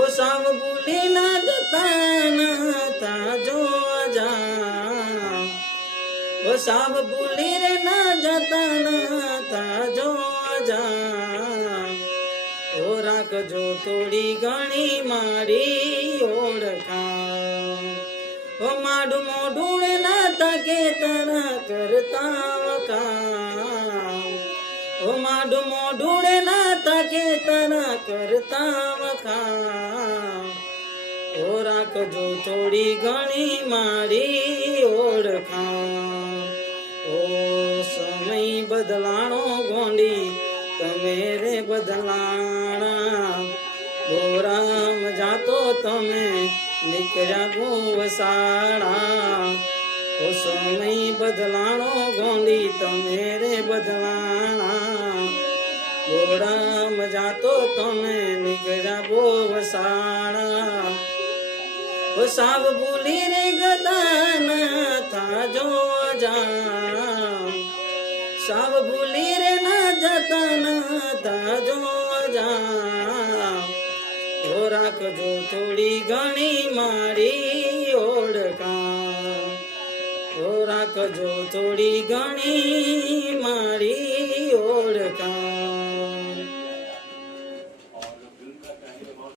ઓ સાવ ભૂલી ના જતા તાજો જા. ઓ સાવ ભૂલી રે ના જતા ના તાજો જા. ઓ રાખજો થોડી ઘણી મારી ઓળખાણ. ઓ માડું મોઢું ને તાકે તારા કરતા કામ ઓ માડું મોઢું ને તાકે કરતા વખાણ ઓ રાખજો થોડી ઘણી મારી ઓળખાણ. ઓ સમય બદલાણો ગોંડી, તમે રે બદલાણા. ગોરામ જાતો તમે, નીકળ્યા ગોવસાળા ઓ સમય બદલાણો ગોંડી, તમે રે બદલાણા. ગોરામ જાતો તમે નીકળ્યા બો વસાણા. સાવ ભૂલી રે ગદાના થાજો જા સાવ ભૂલી રે ના જતા થાજો તાજો જા ઓ રાખજો થોડી ઘણી મારી ઓળખા ઓ રાખજો થોડી ઘણી મારી